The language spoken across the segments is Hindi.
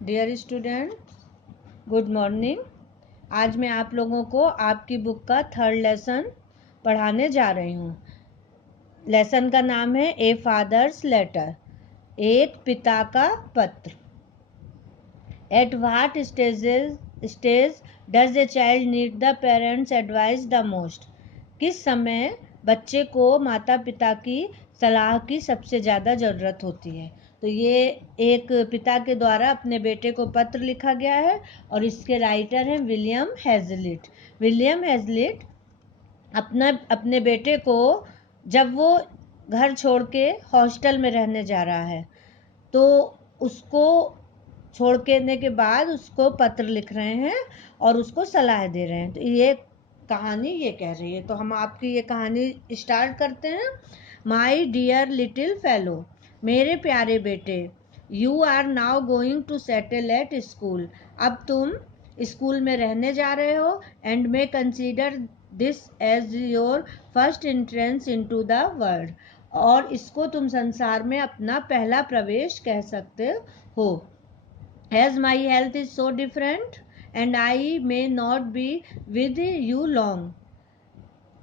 Dear student, good morning. आज मैं आप लोगों को आपकी बुक का थर्ड लेसन पढ़ाने जा रही हूँ। लेसन का नाम है ए फादर्स लेटर, एक पिता का पत्र। At what stage does a child need the parents advice the most? किस समय बच्चे को माता पिता की सलाह की सबसे ज़्यादा ज़रूरत होती है? तो ये एक पिता के द्वारा अपने बेटे को पत्र लिखा गया है और इसके राइटर हैं विलियम हेजलिट। विलियम हेजलिट अपने बेटे को, जब वो घर छोड़ के हॉस्टल में रहने जा रहा है, तो उसको छोड़ के के बाद उसको पत्र लिख रहे हैं और उसको सलाह दे रहे हैं। तो ये कहानी ये कह रही है, तो हम आपकी ये कहानी स्टार्ट करते हैं। माई डियर लिटिल फेलो, मेरे प्यारे बेटे, you are now going to settle at school. अब तुम स्कूल में रहने जा रहे हो and may consider this as your first entrance into the world. और इसको तुम संसार में अपना पहला प्रवेश कह सकते हो। As my health is so different and I may not be with you long,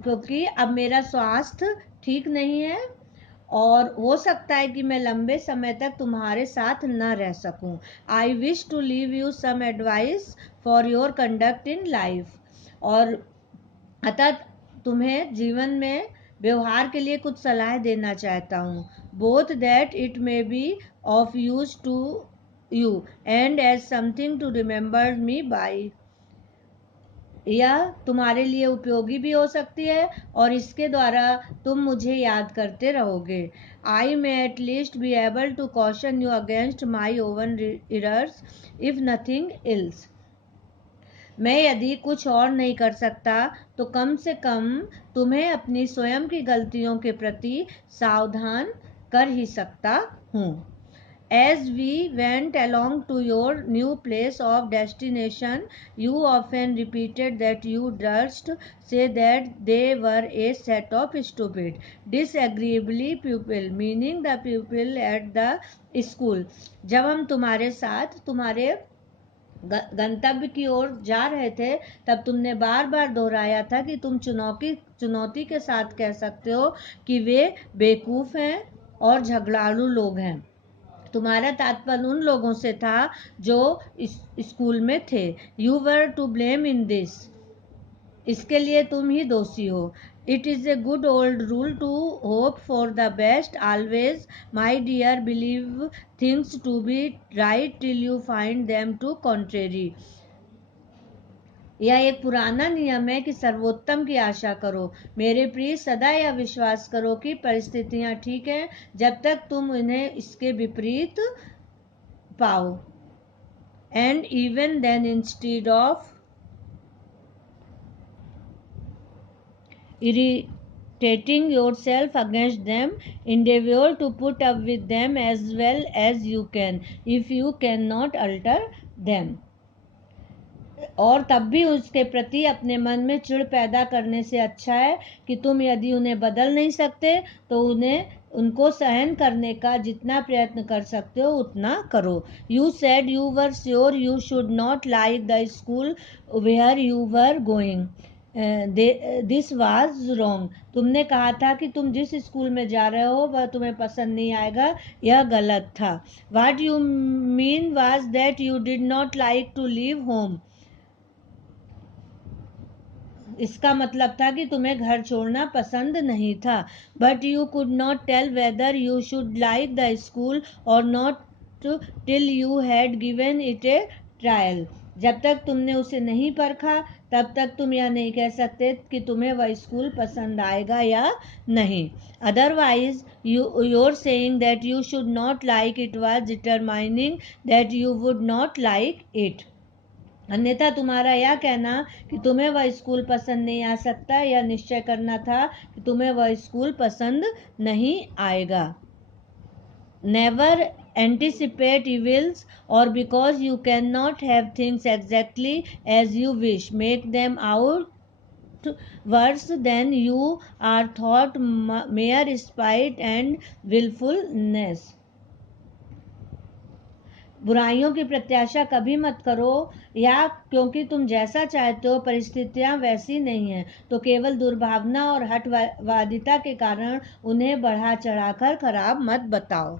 क्योंकि अब मेरा स्वास्थ्य ठीक नहीं है और हो सकता है कि मैं लंबे समय तक तुम्हारे साथ न रह सकूं। I wish to leave you some advice for your conduct in life. और अतः तुम्हें जीवन में व्यवहार के लिए कुछ सलाह देना चाहता हूँ। Both that it may be of use to you and as something to remember me by. यह तुम्हारे लिए उपयोगी भी हो सकती है और इसके द्वारा तुम मुझे याद करते रहोगे। I may at least be able to caution you against my own errors if nothing else. मैं यदि कुछ और नहीं कर सकता तो कम से कम तुम्हें अपनी स्वयं की गलतियों के प्रति सावधान कर ही सकता हूँ। As we went along to your new place of destination, you often repeated that you durst say that they were a set of stupid, disagreeably pupil, meaning the pupil at the school. जब हम तुम्हारे साथ तुम्हारे गंतव्य की ओर जा रहे थे, तब तुमने बार बार दोहराया था कि तुम चुनौती के साथ कह सकते हो कि वे बेवकूफ़ हैं और झगड़ालू लोग हैं। तुम्हारा तात्पर्य उन लोगों से था जो स्कूल में थे। You were to blame in this, इसके लिए तुम ही दोषी हो। It is a good old rule to hope for the best always my dear, believe things to be right till you find them to contrary. यह एक पुराना नियम है कि सर्वोत्तम की आशा करो मेरे प्रिय। सदा यह विश्वास करो कि परिस्थितियां ठीक हैं जब तक तुम इन्हें इसके विपरीत पाओ। And even then instead of irritating yourself against them, endeavor to put up with them as well as you can if you cannot alter them। और तब भी उसके प्रति अपने मन में चिढ़ पैदा करने से अच्छा है कि तुम यदि उन्हें बदल नहीं सकते तो उनको सहन करने का जितना प्रयत्न कर सकते हो उतना करो। You said you were sure you should not like the school where you were going, this was wrong. तुमने कहा था कि तुम जिस स्कूल में जा रहे हो वह तुम्हें पसंद नहीं आएगा, यह गलत था। What you meant was that you did not like to leave home, इसका मतलब था कि तुम्हें घर छोड़ना पसंद नहीं था। But you could not tell whether you should like the school और not till you had given it a trial. जब तक तुमने उसे नहीं परखा तब तक तुम यह नहीं कह सकते कि तुम्हें वह स्कूल पसंद आएगा या नहीं। Otherwise your saying that you should not like it was determining that you would not like it. अन्यथा तुम्हारा यह कहना कि तुम्हें वह स्कूल पसंद नहीं आ सकता, यह निश्चय करना था कि तुम्हें वह स्कूल पसंद नहीं आएगा। नेवर एंटिसिपेट इविल्स और because you can not have things exactly as you wish make them out worse than you are thought mere spite and wilfulness. बुराइयों की प्रत्याशा कभी मत करो, या क्योंकि तुम जैसा चाहते हो परिस्थितियां वैसी नहीं हैं तो केवल दुर्भावना और हठवादिता के कारण उन्हें बढ़ा चढ़ाकर खराब मत बताओ।